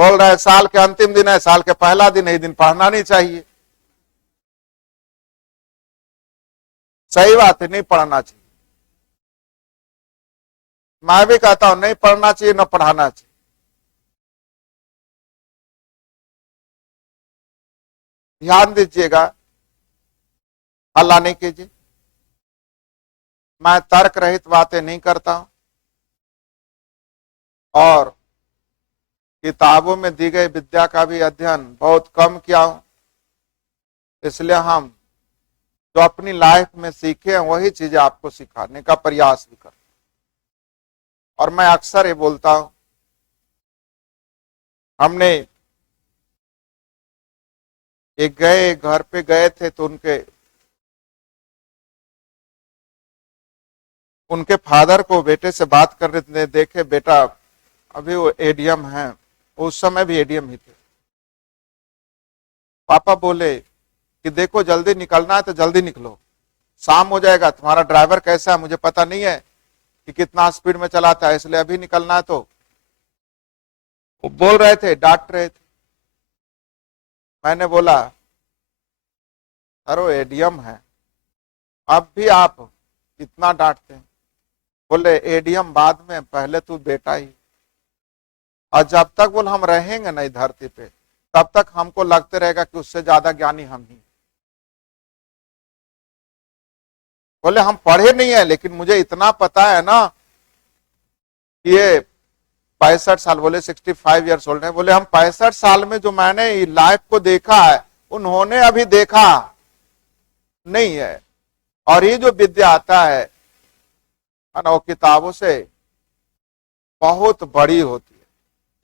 बोल रहे साल के अंतिम दिन है, साल के पहला दिन है, दिन पढ़ना नहीं चाहिए। सही बात है, नहीं पढ़ना चाहिए। मैं भी कहता हूं नहीं पढ़ना चाहिए, न पढ़ाना चाहिए। ध्यान दीजिएगा, हल्ला नहीं कीजिए। मैं तर्क रहित बातें नहीं करता हूं और किताबों में दी गई विद्या का भी अध्ययन बहुत कम किया हूं। इसलिए हम जो अपनी लाइफ में सीखे हैं वही चीजें आपको सिखाने का प्रयास भी करते हैं। और मैं अक्सर ये बोलता हूं, हमने एक गए घर पे गए थे तो उनके फादर को बेटे से बात कर रहे थे, देखे बेटा अभी वो एडीएम है, उस समय भी एडीएम ही थे। पापा बोले कि देखो जल्दी निकलना है तो जल्दी निकलो, शाम हो जाएगा। तुम्हारा ड्राइवर कैसा है मुझे पता नहीं है कि कितना स्पीड में चलाता है, इसलिए अभी निकलना है। तो वो बोल रहे थे, डांट रहे थे। मैंने बोला अरे एडीएम है, अब भी आप इतना डांटते हैं। बोले एडीएम बाद में, पहले तू बेटा ही। और जब तक बोल हम रहेंगे ना धरती पे, तब तक हमको लगते रहेगा कि उससे ज्यादा ज्ञानी हम ही। बोले हम पढ़े नहीं है, लेकिन मुझे इतना पता है ना कि ये 65 साल, बोले 65 ईयर्स ओल्ड है। बोले हम 65 साल में जो मैंने लाइफ को देखा है, उन्होंने अभी देखा नहीं है। और ये जो विद्या आता है वो किताबों से बहुत बड़ी होती है,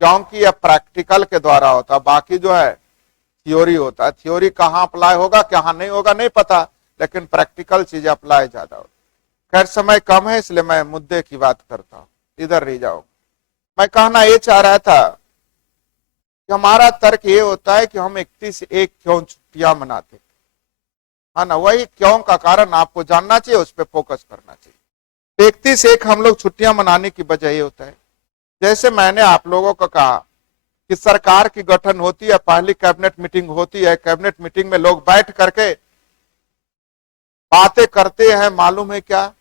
क्योंकि यह प्रैक्टिकल के द्वारा होता है। बाकी जो है थ्योरी होता है, थ्योरी कहाँ अप्लाई होगा कहाँ नहीं होगा नहीं पता, लेकिन प्रैक्टिकल चीजें अप्लाई ज्यादा होती है। खैर समय कम है इसलिए मैं मुद्दे की बात करता हूं, इधर रह जाओ। मैं कहना ये चाह रहा था कि हमारा तर्क ये होता है कि हम 31 क्यों छुट्टियां मनाते, है ना। वही क्यों का कारण आपको जानना चाहिए, उस पर फोकस करना चाहिए। 31 हम लोग छुट्टियां मनाने की वजह ये होता है, जैसे मैंने आप लोगों को कहा कि सरकार की गठन होती है, पहली कैबिनेट मीटिंग होती है। कैबिनेट मीटिंग में लोग बैठ करके बातें करते हैं। मालूम है क्या,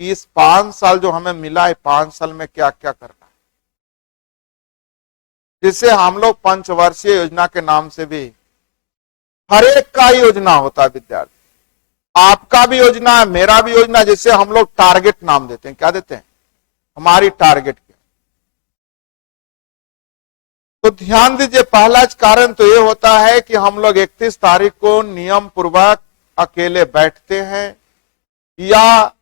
इस 5 साल जो हमें मिला है, 5 साल में क्या क्या करना है, जिससे हम लोग पंचवर्षीय योजना के नाम से भी, हर एक का योजना होता है विद्यार्थी, आपका भी योजना है, मेरा भी योजना, जिससे हम लोग टारगेट नाम देते हैं। क्या देते हैं, हमारी टारगेट क्या। तो ध्यान दीजिए, पहला कारण तो ये होता है कि हम लोग 31 तारीख को नियम पूर्वक अकेले बैठते हैं या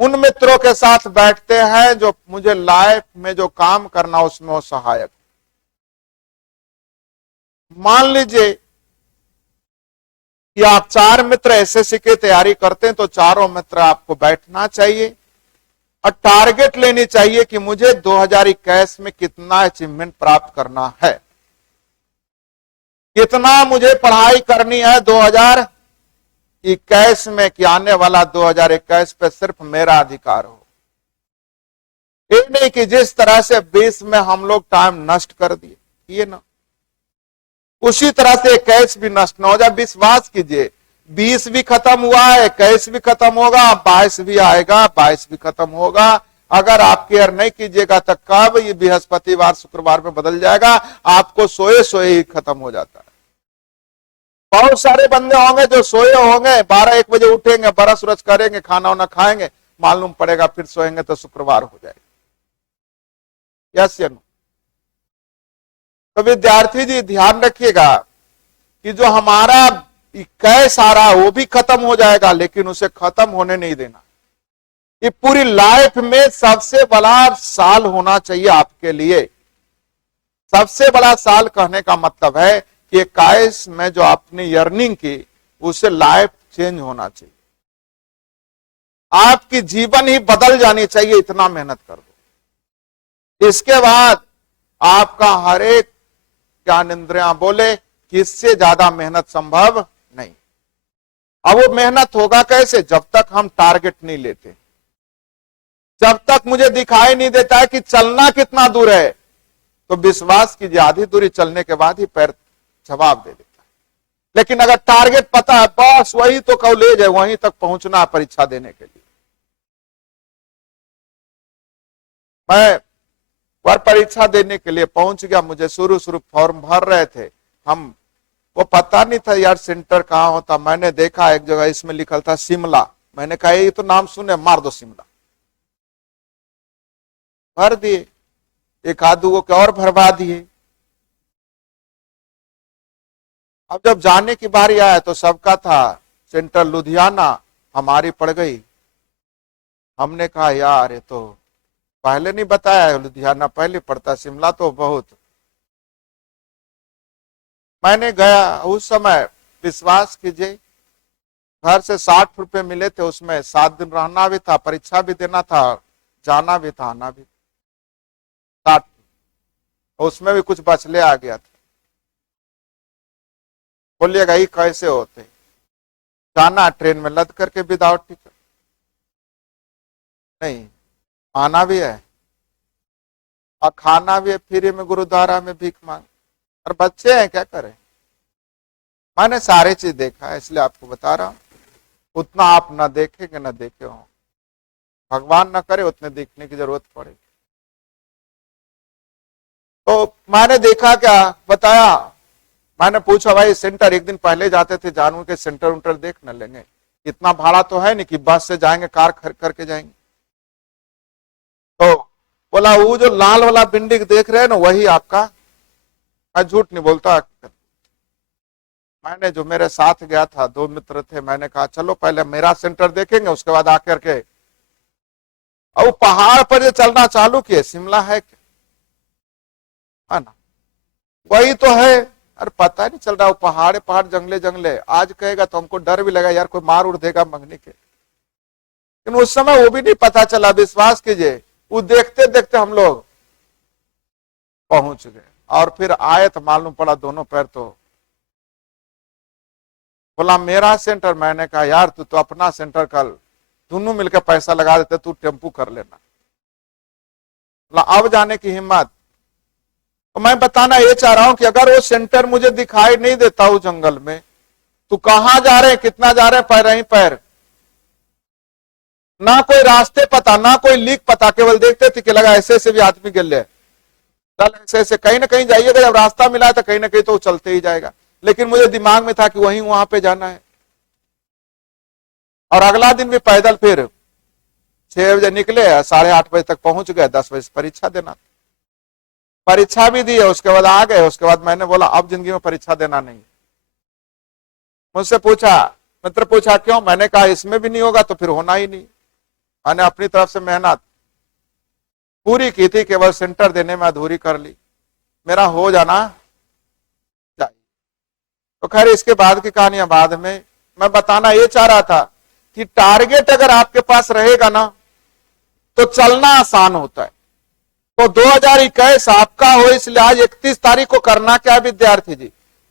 उन मित्रों के साथ बैठते हैं जो मुझे लाइफ में जो काम करना उसमें वो सहायक। मान लीजिए कि आप 4 मित्र एसएससी की तैयारी करते हैं, तो चारों मित्र आपको बैठना चाहिए और टारगेट लेनी चाहिए कि मुझे 2021 में कितना अचीवमेंट प्राप्त करना है, कितना मुझे पढ़ाई करनी है 2021 में, कि आने वाला 2021 पे सिर्फ मेरा अधिकार हो। ये नहीं कि जिस तरह से 20 में हम लोग टाइम नष्ट कर दिए, ये ना उसी तरह से 21 भी नष्ट न हो जाए। विश्वास कीजिए, 20 भी खत्म हुआ है, 21 भी खत्म होगा, 22 भी आएगा, 22 भी खत्म होगा। अगर आप केयर नहीं कीजिएगा तो कब ये बृहस्पतिवार शुक्रवार में बदल जाएगा, आपको सोए सोए ही खत्म हो जाता है। बहुत सारे बंदे होंगे जो सोए होंगे, 12-1 बजे उठेंगे, ब्रश उरश करेंगे, खाना वाना खाएंगे, मालूम पड़ेगा फिर सोएंगे तो शुक्रवार हो जाएगा। यस या नो। तो विद्यार्थी जी ध्यान रखिएगा कि जो हमारा 21 आ रहा वो भी खत्म हो जाएगा, लेकिन उसे खत्म होने नहीं देना। ये पूरी लाइफ में सबसे बड़ा साल होना चाहिए आपके लिए। सबसे बड़ा साल कहने का मतलब है कि 21 में जो आपने अर्निंग की उससे लाइफ चेंज होना चाहिए, आपकी जीवन ही बदल जानी चाहिए, इतना मेहनत कर दो। इसके बाद आपका हर एक ज्ञान इंद्रियां बोले कि इससे ज्यादा मेहनत संभव नहीं। अब वो मेहनत होगा कैसे, जब तक हम टारगेट नहीं लेते, जब तक मुझे दिखाई नहीं देता है कि चलना कितना दूर है, तो विश्वास कीजिए आधी दूरी चलने के बाद ही पैर जवाब दे देता है। लेकिन अगर टारगेट पता है बस वही तो कॉलेज है, वहीं तक पहुंचना है परीक्षा देने के लिए। मैं पर परीक्षा देने के लिए पहुंच गया। मुझे शुरू फॉर्म भर रहे थे हम, वो पता नहीं था यार सेंटर कहाँ होता। मैंने देखा एक जगह इसमें लिखा था शिमला, मैंने कहा ये तो नाम सुने, मार दो शिमला। भर दिए, एक आध दो के और भरवा दिए। अब जब जाने की बारी आया तो सबका था सेंटर लुधियाना, हमारी पड़ गई। हमने कहा यार ये तो पहले नहीं बताया, लुधियाना पहले पड़ता, शिमला तो बहुत। मैंने गया उस समय, विश्वास कीजिए घर से 60 रुपए मिले थे, उसमें 7 दिन रहना भी था, परीक्षा भी देना था, जाना भी था, आना भी। 60, उसमें भी कुछ बचले आ गया था। बोलिएगा ये कैसे होते, जाना ट्रेन में लद करके विदाउट टिकट, नहीं आना भी है और खाना भी है फ्री में, गुरुद्वारा में भीख मांग। और बच्चे हैं क्या करें। मैंने सारे चीज देखा है इसलिए आपको बता रहा हूं। उतना आप ना देखेंगे ना देखे हो, भगवान ना करे उतने देखने की जरूरत पड़े। तो मैंने देखा क्या बताया, मैंने पूछा भाई सेंटर, एक दिन पहले जाते थे जानू के सेंटर उंटर देख न लेंगे, इतना भाड़ा तो है नहीं कि बस से जाएंगे कार खरीद करके जाएंगे। तो बोला वो जो लाल वाला बिल्डिंग देख रहे हैं ना वही आपका, मैं झूठ नहीं बोलता। मैंने जो मेरे साथ गया था 2 मित्र थे, मैंने कहा चलो पहले मेरा सेंटर देखेंगे उसके बाद आकर के। और पहाड़ पर जो चलना चालू किए, शिमला है क्या, है ना, वही तो है। अरे पता नहीं चल रहा, वो पहाड़ पहाड़ जंगले जंगले। आज कहेगा तो हमको डर भी लगा यार कोई मार उड़ देगा मंगने के, लेकिन उस समय वो भी नहीं पता चला। विश्वास कीजिए वो देखते देखते हम लोग पहुंच गए और फिर आए तो मालूम पड़ा दोनों पैर तो। बोला मेरा सेंटर, मैंने कहा यार तू तो अपना सेंटर कल दोनों मिलकर पैसा लगा देते, तू टेम्पू कर लेना। बोला अब जाने की हिम्मत। तो मैं बताना ये चाह रहा हूं कि अगर वो सेंटर मुझे दिखाई नहीं देता उस जंगल में, तो कहां जा रहे हैं, कितना जा रहे हैं, पैर ही पैर, ना कोई रास्ते पता, ना कोई लीक पता, केवल देखते थे कि लगा ऐसे ऐसे भी आदमी गिर ले, चल ऐसे ऐसे कहीं ना कहीं जाइएगा, जब रास्ता मिला तो कहीं ना कहीं तो चलते ही जाएगा। लेकिन मुझे दिमाग में था कि वहीं वहां पे जाना है। और अगला दिन भी पैदल फिर 6 बजे निकले, 8:30 बजे तक पहुंच गए, 10 बजे परीक्षा देना। परीक्षा भी दी है, उसके बाद आ गए। उसके बाद मैंने बोला अब जिंदगी में परीक्षा देना नहीं। मुझसे पूछा, मित्र पूछा क्यों, मैंने कहा इसमें भी नहीं होगा तो फिर होना ही नहीं। मैंने अपनी तरफ से मेहनत पूरी की थी, केवल सेंटर देने में अधूरी कर ली, मेरा हो जाना चाहिए। तो खैर इसके बाद की कहानियां बाद में। मैं बताना ये चाह रहा था कि टारगेट अगर आपके पास रहेगा ना तो चलना आसान होता है। तो 2021 आपका हो, इसलिए आज 31 तारीख को करना क्या विद्यार्थी जी,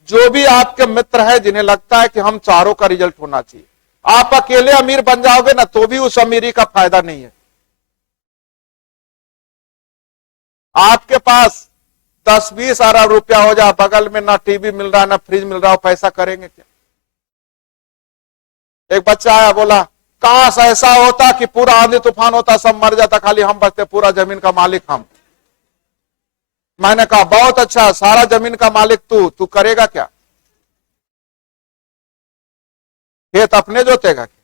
जो भी आपके मित्र है जिन्हें लगता है कि हम चारों का रिजल्ट होना चाहिए, आप अकेले अमीर बन जाओगे ना तो भी उस अमीरी का फायदा नहीं है। आपके पास 10-20 अरब रुपया हो जाए, बगल में ना टीवी मिल रहा ना फ्रिज मिल रहा, पैसा करेंगे क्या। एक बच्चा आया बोला काश ऐसा होता कि पूरा आंधी तूफान होता, सब मर जाता, खाली हम बचते, पूरा जमीन का मालिक हम। मैंने कहा बहुत अच्छा, सारा जमीन का मालिक तू करेगा क्या, खेत अपने जोतेगा क्या।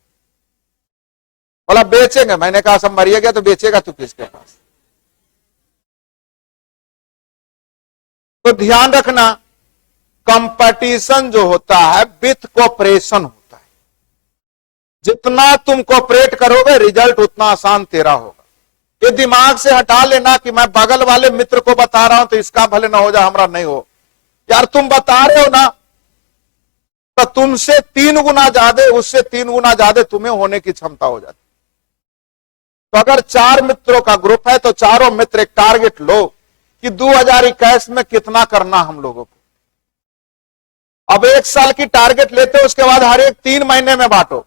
बोला बेचेंगे। मैंने कहा सब मरिएगा तो बेचेगा तू किसके पास। तो ध्यान रखना, कंपटीशन जो होता है विथ कोऑपरेशन होता है। जितना तुम कोऑपरेट करोगे रिजल्ट उतना आसान तेरा होगा। ये दिमाग से हटा लेना कि मैं बगल वाले मित्र को बता रहा हूं तो इसका भले ना हो जाए, हमरा नहीं हो। यार तुम बता रहे हो ना, तो तुमसे 3 गुना ज्यादा, उससे 3 गुना ज्यादा तुम्हें होने की क्षमता हो जाती। तो अगर 4 मित्रों का ग्रुप है तो चारों मित्र एक टारगेट लो कि 2021 में कितना करना हम लोगों को। अब 1 साल की टारगेट लेते हो, उसके बाद हर एक 3 महीने में बांटो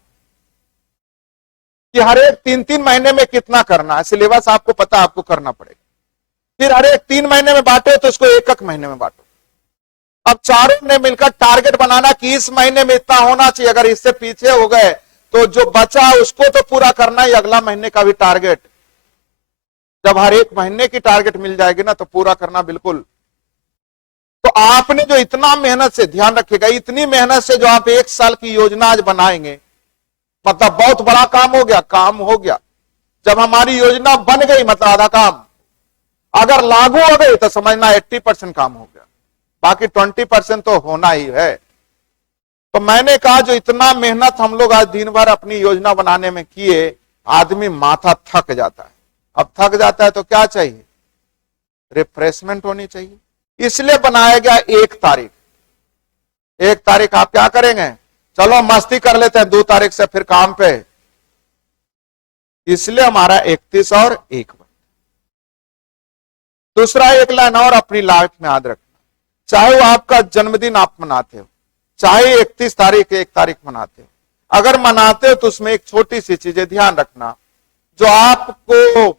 कि हर एक 3-3 महीने में कितना करना है। सिलेबस आपको पता, आपको करना पड़ेगा। फिर हर एक 3 महीने में बांटो तो उसको एक एक महीने में बांटो। अब चारों ने मिलकर टारगेट बनाना कि इस महीने में इतना होना चाहिए, अगर इससे पीछे हो गए तो जो बचा उसको तो पूरा करना ही, अगला महीने का भी टारगेट। जब हर एक महीने की टारगेट मिल जाएगी ना तो पूरा करना बिल्कुल। तो आपने जो इतना मेहनत से, ध्यान रखिएगा, इतनी मेहनत से जो आप 1 साल की योजना आज बनाएंगे, मतलब बहुत बड़ा काम हो गया, काम हो गया। जब हमारी योजना बन गई मतलब आधा काम, अगर लागू हो गई तो समझना 80% काम हो गया, बाकी 20% तो होना ही है। तो मैंने कहा जो इतना मेहनत हम लोग आज दिन भर अपनी योजना बनाने में किए, आदमी माथा थक जाता है। अब थक जाता है तो क्या चाहिए? रिफ्रेशमेंट होनी चाहिए। इसलिए बनाया गया 1 तारीख। 1 तारीख आप क्या करेंगे? चलो मस्ती कर लेते हैं, 2 तारीख से फिर काम पे। इसलिए हमारा 31 और 1। दूसरा एक लाइन और अपनी लाइफ में याद रखना, चाहे वो आपका जन्मदिन आप मनाते हो, चाहे 31 तारीख 1 तारीख मनाते हो, अगर मनाते हो तो उसमें एक छोटी सी चीजें ध्यान रखना, जो आपको,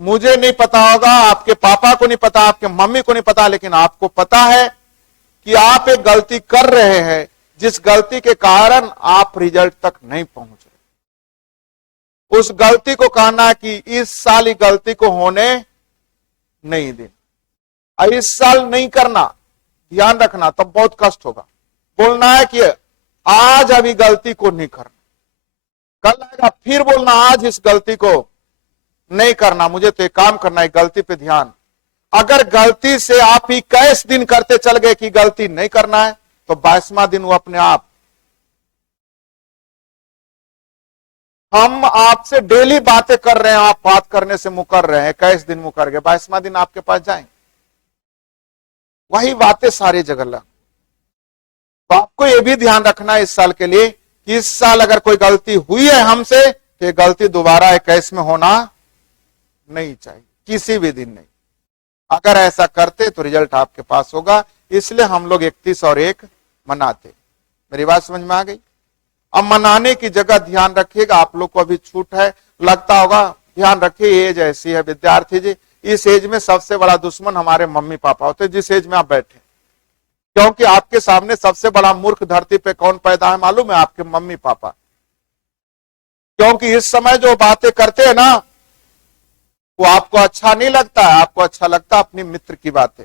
मुझे नहीं पता होगा, आपके पापा को नहीं पता, आपके मम्मी को नहीं पता, लेकिन आपको पता है कि आप एक गलती कर रहे हैं जिस गलती के कारण आप रिजल्ट तक नहीं पहुंच रहे। उस गलती को कहना है कि इस साल ही गलती को होने नहीं देना, इस साल नहीं करना, ध्यान रखना, तब बहुत कष्ट होगा। बोलना है कि आज अभी गलती को नहीं करना, कल आएगा फिर बोलना आज इस गलती को नहीं करना, मुझे तो एक काम करना है, गलती पे ध्यान। अगर गलती से आप 21 दिन करते चल गए कि गलती नहीं करना है, तो 22वां दिन वो अपने आप, हम आपसे डेली बातें कर रहे हैं, आप बात करने से मुकर रहे हैं, 21 दिन मुकर गए, 22वां दिन आपके पास जाएंगे, वही बातें सारी जगह लग। तो आपको यह भी ध्यान रखना है इस साल के लिए कि इस साल अगर कोई गलती हुई है हमसे तो ये गलती दोबारा 21 में होना नहीं चाहिए, किसी भी दिन नहीं। अगर ऐसा करते तो रिजल्ट आपके पास होगा। इसलिए हम लोग 31 और 1 मनाते। मेरी बात समझ में आ गई? अब मनाने की जगह ध्यान रखिएगा, आप लोग को अभी छूट है, लगता होगा, ध्यान रखिए एज ऐसी है विद्यार्थी जी, इस एज में सबसे बड़ा दुश्मन हमारे मम्मी पापा होते हैं, जिस एज में आप बैठे। क्योंकि आपके सामने सबसे बड़ा मूर्ख धरती पे कौन पैदा है मालूम है? आपके मम्मी पापा। क्योंकि इस समय जो बातें करते हैं ना, वो आपको अच्छा नहीं लगता है, आपको अच्छा लगता है अपनी मित्र की बातें।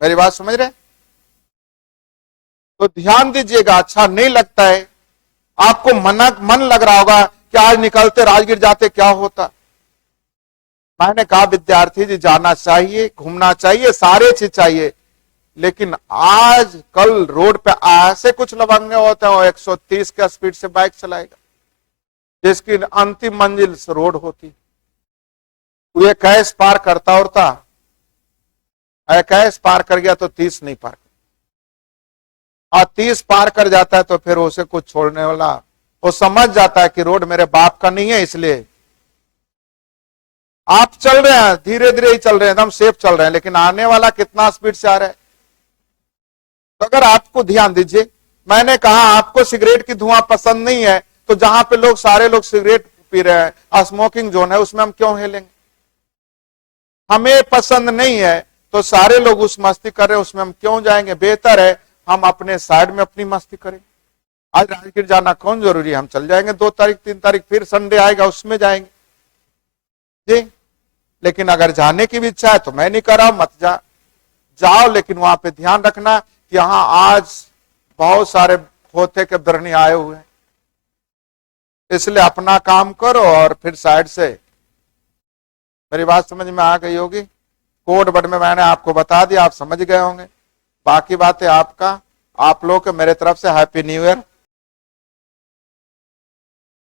मेरी बात समझ रहे? तो ध्यान दीजिएगा, अच्छा नहीं लगता है आपको, मन लग रहा होगा कि आज निकलते राजगीर जाते क्या होता। मैंने कहा विद्यार्थी जी जाना चाहिए, घूमना चाहिए, सारे चीज चाहिए, लेकिन आज कल रोड पे ऐसे कुछ लफंगे होते हैं, 130 के स्पीड से बाइक चलाएगा, जिसकी अंतिम मंजिल रोड होती। वो 21 पार करता उड़ता, 21 पार कर गया तो 30 नहीं पार, और 30 पार कर जाता है तो फिर उसे कुछ छोड़ने वाला, वो समझ जाता है कि रोड मेरे बाप का नहीं है। इसलिए आप चल रहे हैं, धीरे धीरे ही चल रहे हैं, एकदम सेफ चल रहे हैं, लेकिन आने वाला कितना स्पीड से आ रहा है। तो अगर आपको ध्यान दीजिए, मैंने कहा आपको सिगरेट की धुआं पसंद नहीं है, तो जहां पे लोग सारे लोग सिगरेट पी रहे हैं, स्मोकिंग जोन है, उसमें हम क्यों हिलेंगे? हमें पसंद नहीं है तो सारे लोग उस मस्ती कर रहे हैं, उसमें हम क्यों जाएंगे? बेहतर है हम अपने साइड में अपनी मस्ती करें। आज राजगीर जाना कौन जरूरी है? हम चल जाएंगे 2 तारीख 3 तारीख, फिर संडे आएगा उसमें जाएंगे जी। लेकिन अगर जाने की भी इच्छा है तो मैं नहीं कर रहा हूं, मत जाओ, लेकिन वहां पे ध्यान रखना कि यहाँ आज बहुत सारे होते के बरनी आए हुए हैं, इसलिए अपना काम करो और फिर साइड से। मेरी बात समझ में आ गई होगी? कोड वर्ड में मैंने आपको बता दिया, आप समझ गए होंगे। बाकी बातें आपका, आप लोग के मेरे तरफ से हैप्पी न्यू ईयर।